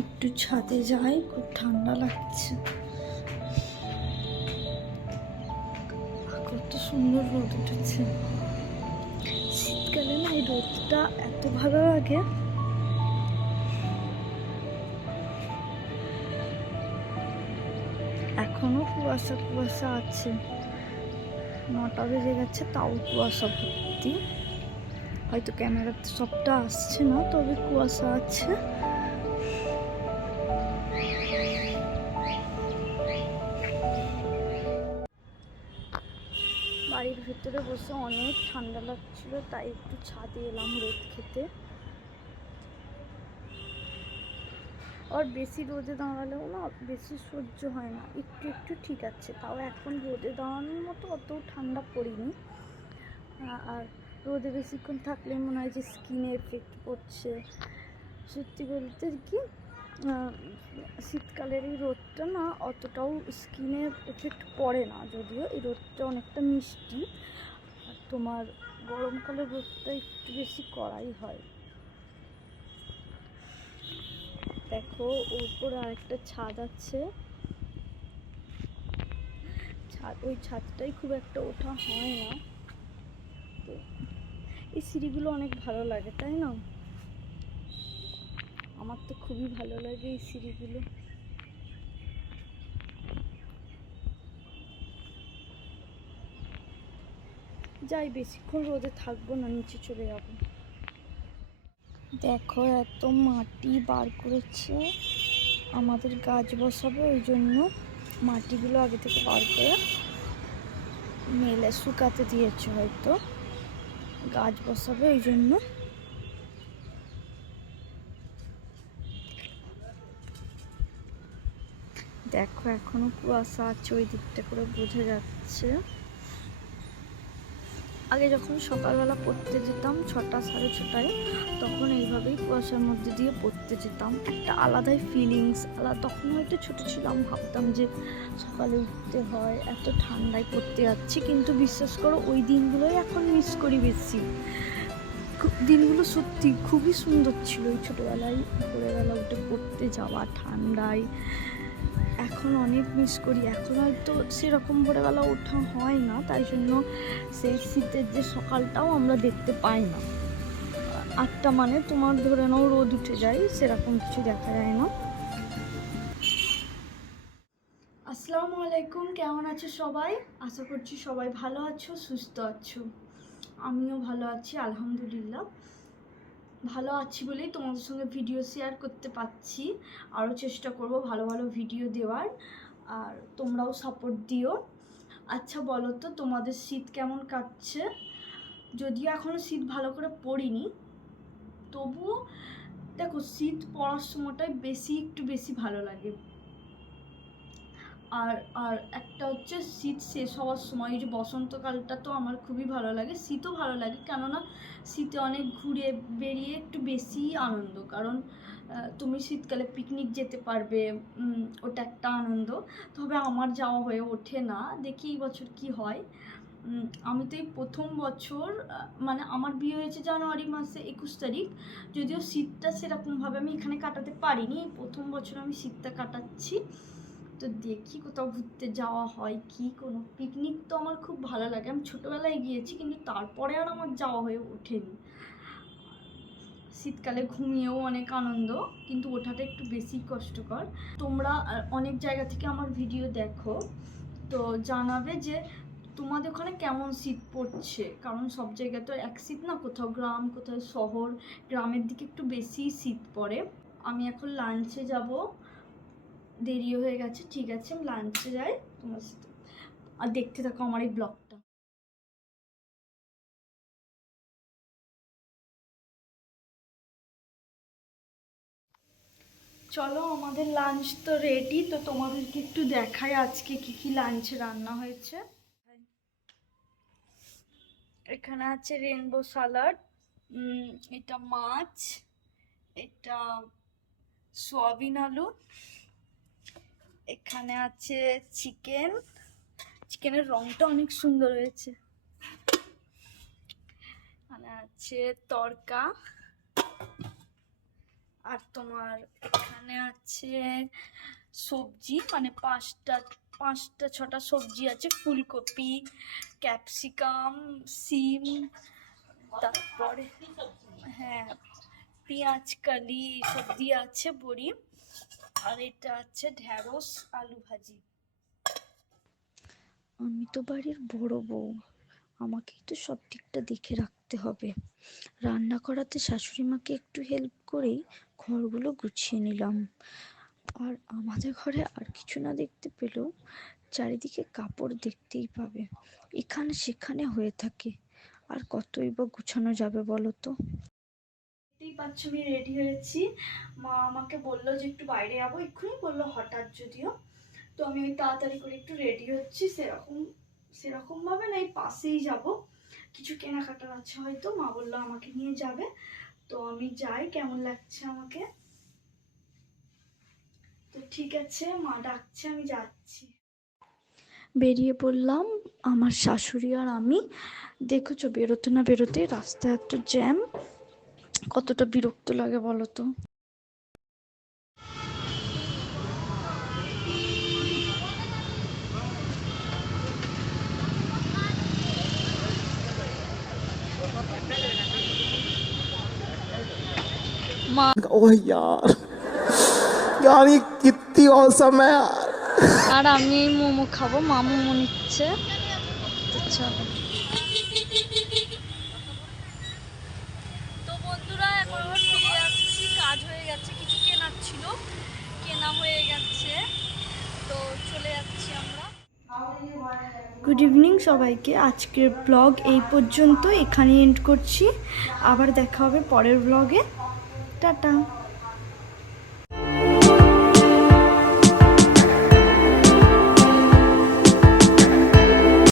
একটু ছাদে যাই, খুব ঠান্ডা লাগছে। কত সুন্দর রোদ উঠেছে। শীতকালে না এই রোদটা এত ভালো লাগে। এখনো কুয়াশা কুয়াশা আছে, 9টা বেজে গেছে, তাও কুয়াশা ভর্তি। হয়তো ক্যামেরাতে সবটা আসছে না, তবে কুয়াশা আছে। বাড়ির ভেতরে বসে অনেক ঠান্ডা লাগছিল, তাই একটু ছাদে এলাম রোদ খেতে। আর বেশি রোদে দাঁড়ালেও না বেশি সহ্য হয় না, একটু একটু ঠিক আছে। তাও এখন রোদে দাঁড়ানোর মতো অত ঠান্ডা পড়েনি। আর রোদে বেশিক্ষণ থাকলে মনে হয় যে স্কিনে এফেক্ট পড়ছে। সত্যি বলতে কি, শীতকালের এই রোদটা না অতটাও স্কিনে এফেক্ট পড়ে না, যদিও এই রোদটা অনেকটা মিষ্টি। আর তোমার গরমকালের রোদটা একটু বেশি কড়াই হয়। দেখো উপরে আরেকটা ছাদ আছে, ওই ছাদটাই খুব একটা ওঠা হয় না। তো এই সিঁড়িগুলো অনেক ভালো লাগে, তাই না? আমার তো খুবই ভালো লাগে এই সিঁড়িগুলো। যাই, বেশিক্ষণ রোদে থাকবো না, নিচে চলে যাবো। দেখো এত মাটি বার করেছে, আমাদের গাছ বসাবে, ওই জন্য মাটিগুলো আগে থেকে বার করে মেলে শুকাতে দিয়েছে, হয়তো গাছ বসাবে ওই জন্য। দেখো এখনো কুয়াশা আছে, ওই দিকটা করে বোঝা যাচ্ছে। আগে যখন সকালবেলা পড়তে যেতাম 6টা 6:30টায়, তখন এইভাবেই কুয়াশার মধ্যে দিয়ে পড়তে যেতাম। একটা আলাদাই ফিলিংস আলাদা। তখন হয়তো ছোটো ছিলাম, ভাবতাম যে সকালে উঠতে হয়, এত ঠান্ডায় পড়তে যাচ্ছি। কিন্তু বিশ্বাস করো, ওই দিনগুলোই এখন মিস করি বেশি। দিনগুলো সত্যি খুবই সুন্দর ছিল। ওই ছোটোবেলায় ভোরবেলা উঠে পড়তে যাওয়া ঠান্ডায়, এখন অনেক মিস করি। এখন হয়তো সেরকম ভোরবেলা ওঠা হয় না, তাই জন্য সেই শীতের যে সকালটাও আমরা দেখতে পাই না। 8টা মানে তোমার ধরে নাও রোদ উঠে যায়, সেরকম কিছু দেখা যায় না। আসসালামু আলাইকুম, কেমন আছো সবাই? আশা করছি সবাই ভালো আছো, সুস্থ আছো। আমিও ভালো আছি, আলহামদুলিল্লাহ। ভালো আছি বলেই তোমাদের সঙ্গে ভিডিও শেয়ার করতে পারছি। আরও চেষ্টা করব ভালো ভালো ভিডিও দেওয়ার, আর তোমরাও সাপোর্ট দিও। আচ্ছা বলো তো, তোমাদের শীত কেমন কাটছে? যদিও এখনও শীত ভালো করে পড়িনি, তবুও দেখো শীত পড়ার সময়টাই একটু বেশি ভালো লাগে। আর আর একটা হচ্ছে শীত শেষ হওয়ার সময়, এই যে বসন্তকালটা তো আমার খুবই ভালো লাগে। শীতও ভালো লাগে, কেননা শীতে অনেক ঘুরে বেরিয়ে একটু বেশি আনন্দ। কারণ তুমি শীতকালে পিকনিক যেতে পারবে, ওটা একটা আনন্দ। তবে আমার যাওয়া হয়ে ওঠে না, দেখি এই বছর কি হয়। আমি তো এই প্রথম বছর, মানে আমার বিয়ে হয়েছে জানুয়ারি মাসে 21 তারিখ, যদিও শীতটা সেরকমভাবে আমি এখানে কাটাতে পারিনি। এই প্রথম বছর আমি শীতটা কাটাচ্ছি। তো দেখি কোথাও ঘুরতে যাওয়া হয় কি। কোনো পিকনিক তো আমার খুব ভালো লাগে, আমি ছোটোবেলায় গিয়েছি, কিন্তু তারপরে আর আমার যাওয়া হয়ে ওঠেনি। শীতকালে ঘুমিয়েও অনেক আনন্দ, কিন্তু ওঠাটা একটু বেশি কষ্টকর। তোমরা অনেক জায়গা থেকে আমার ভিডিও দেখো, তো জানাবে যে তোমাদের ওখানে কেমন শীত পড়ছে। কারণ সব জায়গায় তো এক শীত না, কোথাও গ্রাম কোথাও শহর। গ্রামের দিকে একটু বেশি শীত পড়ে। আমি এখন লাঞ্চে যাব, দেরি হয়ে গেছে। ঠিক আছে, আমি লাঞ্চে যাই তোমার সাথে, আর দেখতে থাকো আমার এই ব্লগটা। চলো, আমাদের লাঞ্চ তো রেডি, তো তোমাদেরকে একটু দেখাই আজকে কি কি লাঞ্চে রান্না হয়েছে। এখানে আছে রেনবো স্যালাড, এটা মাছ, এটা সয়াবিন আলু, এখানে আছে চিকেন। চিকেনের রংটা অনেক সুন্দর হয়েছে। এখানে আছে তরকা, আর তোমার এখানে আছে সবজি, মানে পাঁচটা ছটা সবজি আছে, ফুলকপি, ক্যাপসিকাম, সিম, তারপরে হ্যাঁ পেঁয়াজ কালি সব দিয়ে আছে বড়ি, আর এটা আছে ঢ্যাঁড়স আলু ভাজি। আমি তো বাড়ির বড় বউ, আমাকেই তো সব দিকটা দেখে রাখতে হবে। রান্না করাতে শাশুড়ি মাকে একটু হেল্প করেই ঘরগুলো গুছিয়ে নিলাম। আর আমাদের ঘরে আর কিছু না দেখতে পেলেও চারিদিকে কাপড় দেখতেই পাবে, এখানে সেখানে হয়ে থাকে, আর কতই বা গুছানো যাবে বলো তো। দেখতেই পাচ্ছ আমি রেডি হয়েছি, মা আমাকে বললো যে একটু বাইরে যাবো, এক্ষুনি বললো, হঠাৎ যদিও। তো আমি ওই তাড়াতাড়ি করে একটু রেডি হচ্ছি, সেরকম ভাবে না, এই পাশেই যাব, কিছু কেনাকাটার আছে হয়তো, মা বললো আমাকে নিয়ে যাবে। তো আমি যাই, কেমন লাগছে আমাকে। তো ঠিক আছে, মা ডাকছে, আমি যাচ্ছি। বেরিয়ে পড়লাম আমার শাশুড়ি আর আমি। দেখেছো বেরোতে না বেরোতে রাস্তায় এত জ্যাম, কতটা বিরক্ত লাগে বলো তো। মা ओह यार यार ये कितनी औसम है यार। আর আমি মোমো খাবো, মা মোমো নিচ্ছে। তো চলো। তো বন্ধুরা এখন আবার ফিরে যাচ্ছি, কাজ হয়ে গেছে, কিছু কেনার ছিল, কেনা হয়ে গেছে, তো চলে যাচ্ছি আমরা। গুড ইভিনিং সবাইকে, আজকের ব্লগ এই পর্যন্ত, এখানেই এন্ড করছি। আবার দেখা হবে পরের ব্লগে। টাটা।